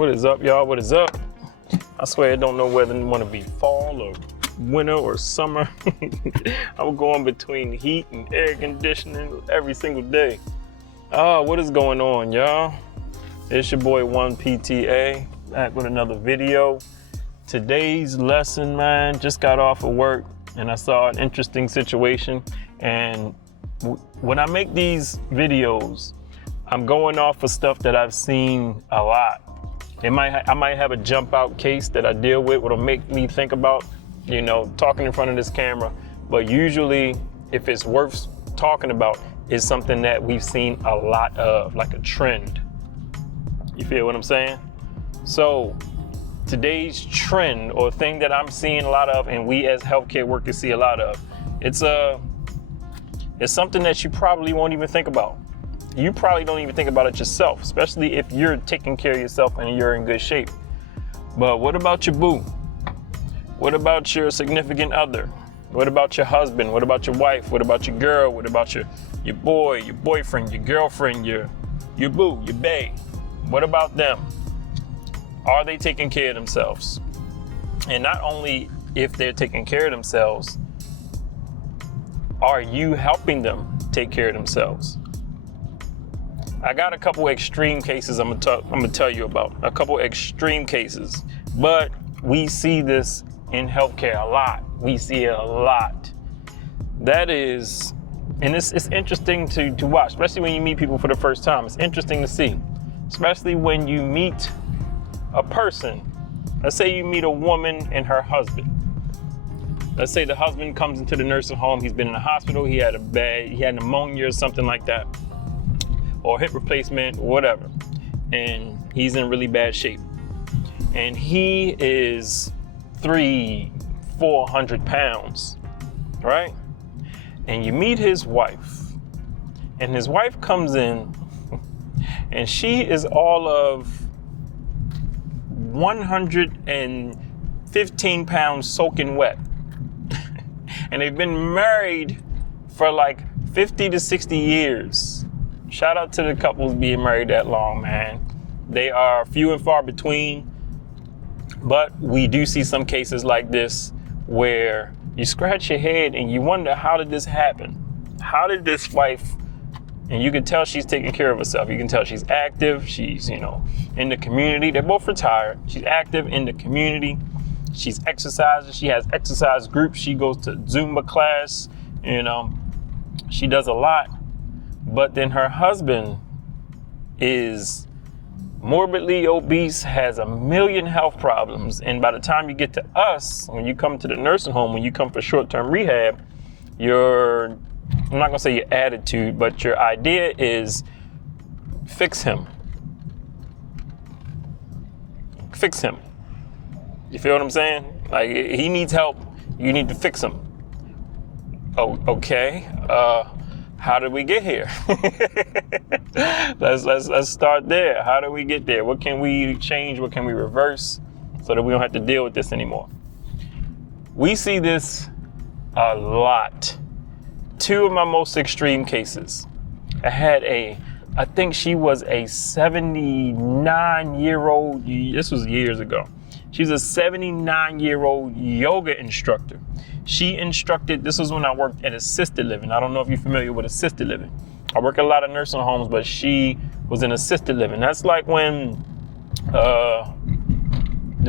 What is up, y'all? What is up? I swear I don't know whether I want to be fall or winter or summer. I'm going between heat and air conditioning every single day. What is going on, y'all? It's your boy 1PTA back with another video. Today's lesson, man, just got off of work and I saw an interesting situation. And when I make these videos, I'm going off of stuff that I've seen a lot. I might have a jump out case that I deal with, what'll make me think about, talking in front of this camera. But usually, if it's worth talking about, it's something that we've seen a lot of, like a trend. You feel what I'm saying? So today's trend or thing that I'm seeing a lot of, and we as healthcare workers see a lot of, it's something that you probably won't even think about. You probably don't even think about it yourself, especially if you're taking care of yourself and you're in good shape. But what about your boo? What about your significant other? What about your husband? What about your wife? What about your girl? What about your boy, your boyfriend, your girlfriend, your boo, your bae? What about them? Are they taking care of themselves? And not only if they're taking care of themselves, are you helping them take care of themselves? I got a couple extreme cases I'm gonna tell you about. A couple extreme cases, but we see this in healthcare a lot. We see it a lot. That is, and it's interesting to watch, especially when you meet people for the first time. It's interesting to see, especially when you meet a person. Let's say you meet a woman and her husband. Let's say the husband comes into the nursing home. He's been in the hospital. He had pneumonia or something like that, or hip replacement, whatever. And he's in really bad shape. And he is 300-400 pounds, right? And you meet his wife, and his wife comes in, and she is all of 115 pounds soaking wet. And they've been married for like 50 to 60 years. Shout out to the couples being married that long, man. They are few and far between, but we do see some cases like this where you scratch your head and you wonder, how did this happen? How did this wife, and you can tell she's taking care of herself. You can tell she's active. She's, in the community. They're both retired. She's active in the community. She's exercising. She has exercise groups. She goes to Zumba class. She does a lot. But then her husband is morbidly obese, has a million health problems. And by the time you get to us, when you come to the nursing home, when you come for short-term rehab, I'm not gonna say your attitude, but your idea is fix him. Fix him. You feel what I'm saying? Like, he needs help, you need to fix him. Oh, okay. How did we get here? Let's start there. How do we get there? What can we change? What can we reverse so that we don't have to deal with this anymore? We see this a lot. Two of my most extreme cases. I think she was a 79-year-old, this was years ago. She's a 79-year-old yoga instructor. She instructed, this was when I worked at assisted living. I don't know if you're familiar with assisted living. I work at a lot of nursing homes, but she was in assisted living. That's like when the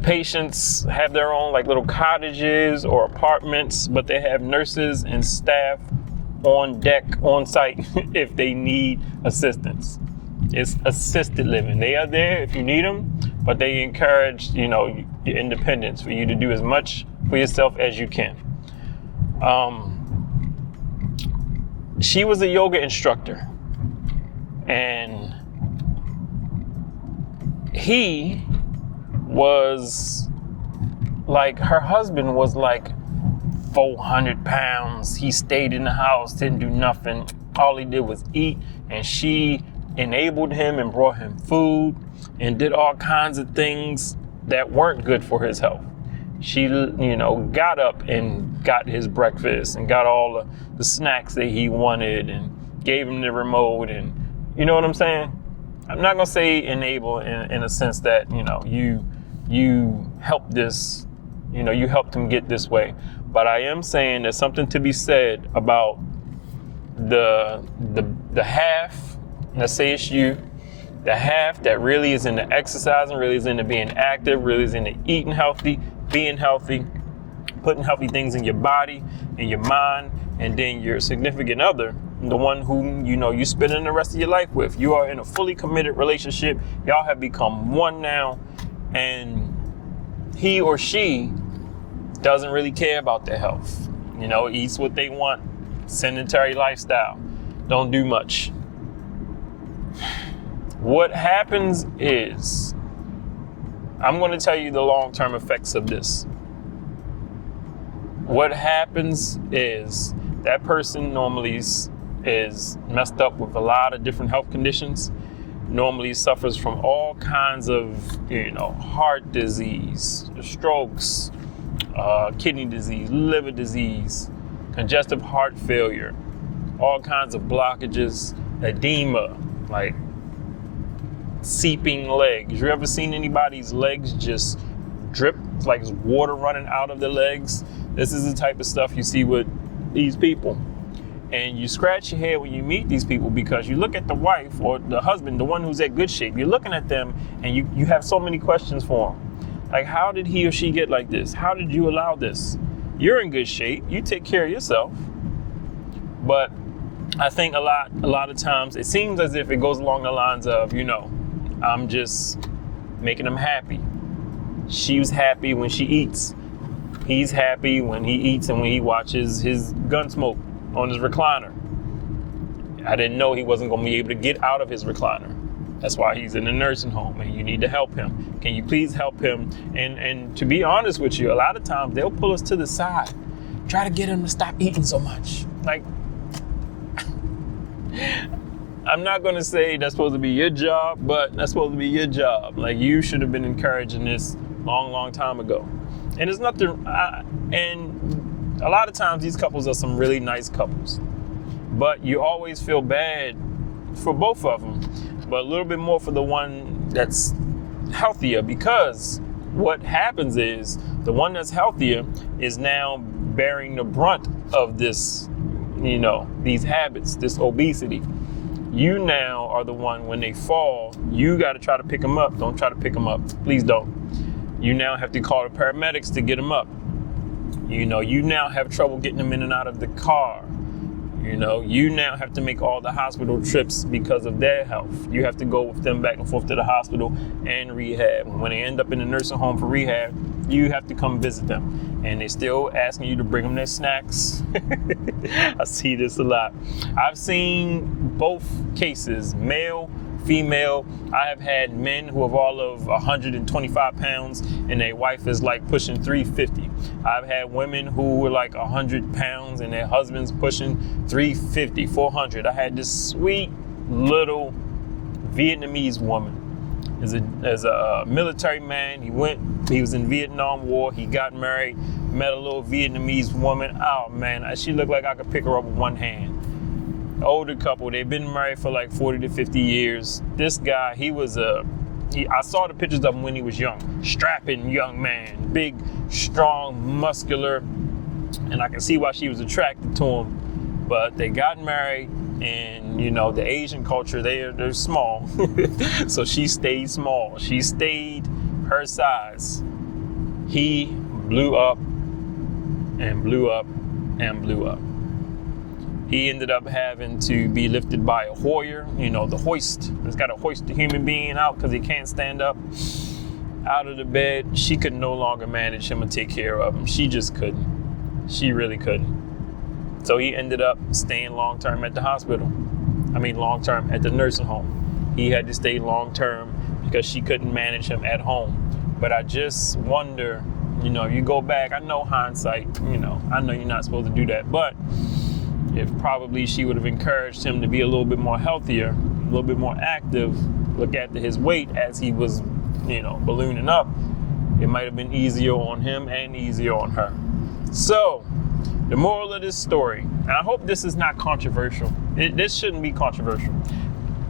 patients have their own like little cottages or apartments, but they have nurses and staff on deck, on site, if they need assistance. It's assisted living. They are there if you need them, but they encourage, your independence, for you to do as much for yourself as you can. She was a yoga instructor, and he was like, her husband was like 400 pounds. He stayed in the house, didn't do nothing. All he did was eat, and she enabled him and brought him food and did all kinds of things that weren't good for his health. She, got up and got his breakfast and got all the snacks that he wanted and gave him the remote, and you know what I'm saying? I'm not gonna say enable in a sense that, you help this, you helped him get this way. But I am saying there's something to be said about the half, let's say it's you, the half that really is into exercising, really is into being active, really is into eating healthy, being healthy, putting healthy things in your body, in your mind, and then your significant other, the one whom you spending the rest of your life with. You are in a fully committed relationship. Y'all have become one now, and he or she doesn't really care about their health. Eats what they want, sedentary lifestyle, don't do much. What happens is, I'm going to tell you the long-term effects of this. What happens is that person normally is messed up with a lot of different health conditions, normally suffers from all kinds of, heart disease, strokes, kidney disease, liver disease, congestive heart failure, all kinds of blockages, edema, like seeping legs. You ever seen anybody's legs just drip? It's like it's water running out of the legs. This is the type of stuff you see with these people. And you scratch your head when you meet these people, because you look at the wife or the husband, the one who's at good shape, you're looking at them and you have so many questions for them. Like, how did he or she get like this? How did you allow this? You're in good shape. You take care of yourself. But I think a lot of times it seems as if it goes along the lines of, I'm just making them happy. She's happy when she eats. He's happy when he eats and when he watches his Gunsmoke on his recliner. I didn't know he wasn't going to be able to get out of his recliner. That's why he's in a nursing home, and you need to help him. Can you please help him? And to be honest with you, a lot of times they'll pull us to the side, try to get him to stop eating so much. Like, I'm not going to say that's supposed to be your job, but that's supposed to be your job. Like, you should have been encouraging this long time ago. And there's nothing, and a lot of times these couples are some really nice couples, but you always feel bad for both of them, but a little bit more for the one that's healthier, because what happens is the one that's healthier is now bearing the brunt of this, these habits, this obesity. You now are the one, when they fall, you got to try to pick them up. Don't try to pick them up. Please don't. You now have to call the paramedics to get them up. You now have trouble getting them in and out of the car. You now have to make all the hospital trips because of their health. You have to go with them back and forth to the hospital and rehab. When they end up in the nursing home for rehab, you have to come visit them. And they're still asking you to bring them their snacks. I see this a lot. I've seen both cases, male, female. I have had men who have all of 125 pounds and their wife is like pushing 350. I've had women who were like 100 pounds and their husband's pushing 350, 400. I had this sweet little Vietnamese woman. As a military man, he was in Vietnam War, he got married, met a little Vietnamese woman. Oh man, she looked like I could pick her up with one hand. Older couple, they've been married for like 40 to 50 years. This guy, I saw the pictures of him when he was young. Strapping young man, big, strong, muscular, and I can see why she was attracted to him. But they got married, and the Asian culture, they're small. So she stayed small. She stayed her size. He blew up and blew up and blew up. He ended up having to be lifted by a Hoyer, the hoist. It's got to hoist the human being out because he can't stand up out of the bed. She could no longer manage him and take care of him. She just couldn't. She really couldn't. So he ended up staying long-term at the hospital. Long-term at the nursing home. He had to stay long-term because she couldn't manage him at home. But I just wonder, you go back, I know hindsight, I know you're not supposed to do that, but if probably she would have encouraged him to be a little bit more healthier, a little bit more active, look at his weight as he was, ballooning up, it might have been easier on him and easier on her. So, the moral of this story, and I hope this is not controversial. This shouldn't be controversial.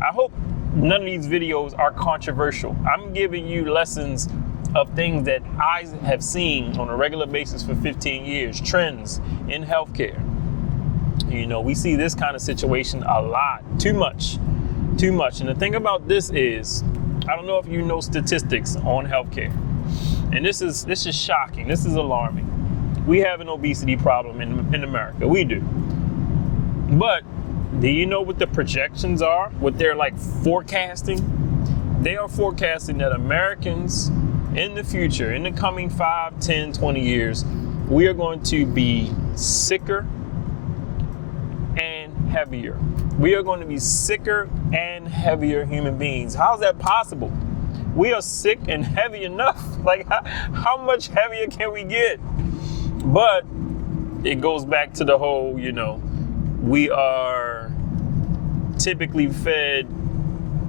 I hope none of these videos are controversial. I'm giving you lessons of things that I have seen on a regular basis for 15 years, trends in healthcare. You know, we see this kind of situation a lot, too much. And the thing about this is, I don't know if you know statistics on healthcare, and this is shocking. This is alarming. We have an obesity problem in America. We do. But do you know what the projections are? What they're like forecasting? They are forecasting that Americans in the future, in the coming 5, 10, 20 years, we are going to be sicker and heavier. We are going to be sicker and heavier human beings. How's that possible? We are sick and heavy enough. Like, how much heavier can we get? But it goes back to the whole, you know, we are typically fed,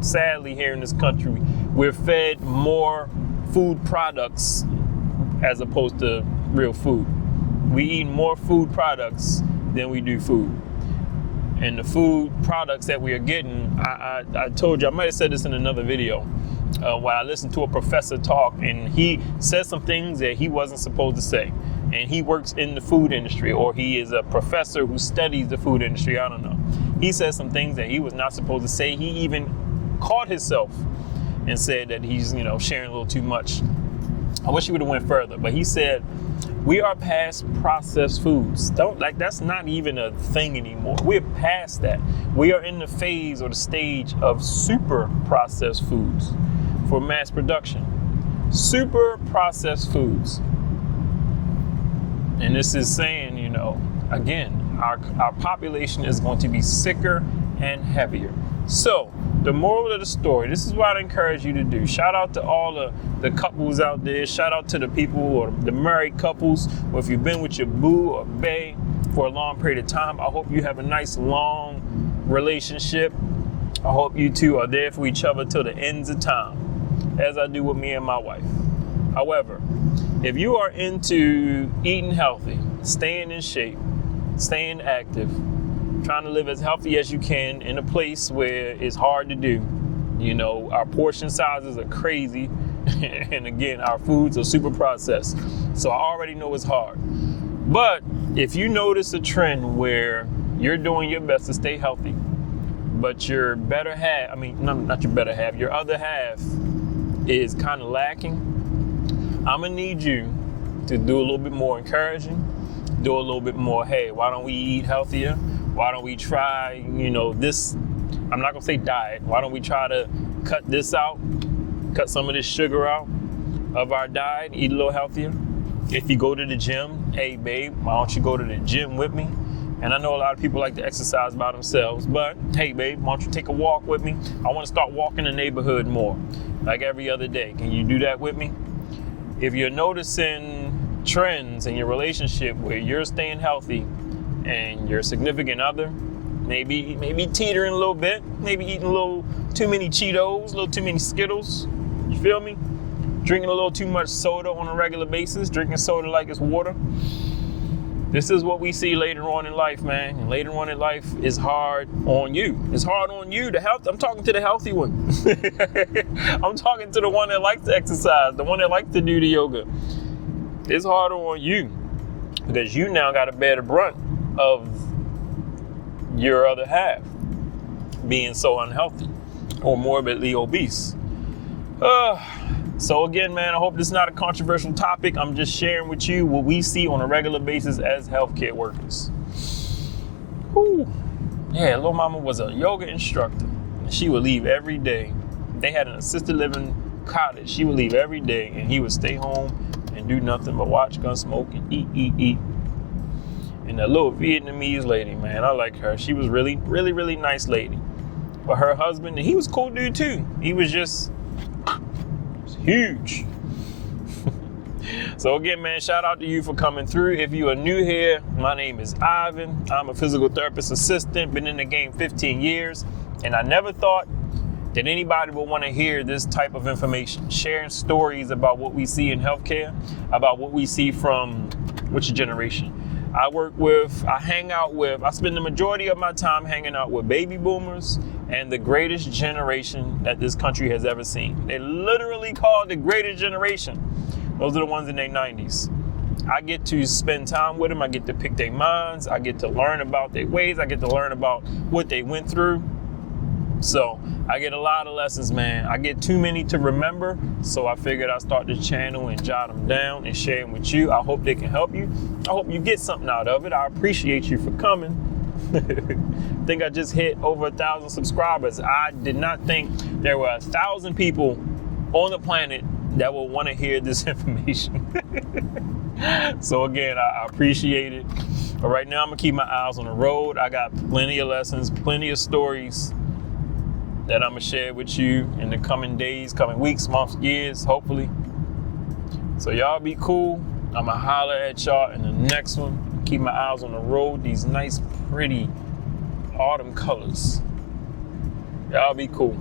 sadly here in this country, we're fed more food products as opposed to real food. We eat more food products than we do food. And the food products that we are getting, I told you, I might have said this in another video, while I listened to a professor talk, and he said some things that he wasn't supposed to say. And he works in the food industry, or he is a professor who studies the food industry, I don't know. He said some things that he was not supposed to say. He even caught himself and said that he's, you know, sharing a little too much. I wish he would have went further, but he said, we are past processed foods. That's not even a thing anymore. We're past that. We are in the phase or the stage of super processed foods for mass production. Super processed foods. And this is saying, you know, again, our population is going to be sicker and heavier. So, the moral of the story, this is what I encourage you to do. Shout out to all the couples out there. Shout out to the people, or the married couples, or if you've been with your boo or bae for a long period of time, I hope you have a nice long relationship. I hope you two are there for each other till the ends of time, as I do with me and my wife. However, if you are into eating healthy, staying in shape, staying active, trying to live as healthy as you can in a place where it's hard to do, you know, our portion sizes are crazy, and again, our foods are super processed, so I already know it's hard. But if you notice a trend where you're doing your best to stay healthy, but your better half, not your better half, your other half is kind of lacking, I'm gonna need you to do a little bit more encouraging, do a little bit more, hey, why don't we eat healthier? Why don't we try, you know, this, I'm not gonna say diet, why don't we try to cut this out, cut some of this sugar out of our diet, eat a little healthier. If you go to the gym, hey babe, why don't you go to the gym with me? And I know a lot of people like to exercise by themselves, but hey babe, why don't you take a walk with me? I wanna start walking the neighborhood more, like every other day. Can you do that with me? If you're noticing trends in your relationship where you're staying healthy and your significant other maybe teetering a little bit, maybe eating a little too many Cheetos, a little too many Skittles, you feel me? Drinking a little too much soda on a regular basis, drinking soda like it's water. This is what we see later on in life, man. And later on in life is hard on you. It's hard on you. I'm talking to the healthy one. I'm talking to the one that likes to exercise, the one that likes to do the yoga. It's harder on you because you now got to bear the brunt of your other half being so unhealthy or morbidly obese. So again, man, I hope this is not a controversial topic. I'm just sharing with you what we see on a regular basis as healthcare workers. Whew. Yeah, Lil Mama was a yoga instructor. She would leave every day. They had an assisted living cottage. She would leave every day, and he would stay home and do nothing but watch, gun smoke, and eat. And that little Vietnamese lady, man, I like her. She was really, really, really nice lady. But her husband, he was a cool dude too. He was just huge. So again, man, shout out to you for coming through. If you are new here, my name is Ivan. I'm a physical therapist assistant, been in the game 15 years, and I never thought that anybody would want to hear this type of information, sharing stories about what we see in healthcare, about what we see from which generation. I spend the majority of my time hanging out with baby boomers, and the greatest generation that this country has ever seen. They literally called the greatest generation. Those are the ones in their 90s. I get to spend time with them. I get to pick their minds. I get to learn about their ways. I get to learn about what they went through. So I get a lot of lessons, man. I get too many to remember. So I figured I'd start the channel and jot them down and share them with you. I hope they can help you. I hope you get something out of it. I appreciate you for coming. I think I just hit over 1,000 subscribers. I did not think there were 1,000 people on the planet that will want to hear this information. So again, I appreciate it. But right now I'm gonna keep my eyes on the road. I got plenty of lessons, plenty of stories that I'm gonna share with you in the coming days, coming weeks, months, years, hopefully. So y'all be cool. I'm gonna holler at y'all in the next one. Keep my eyes on the road. These nice, pretty autumn colors. Y'all be cool.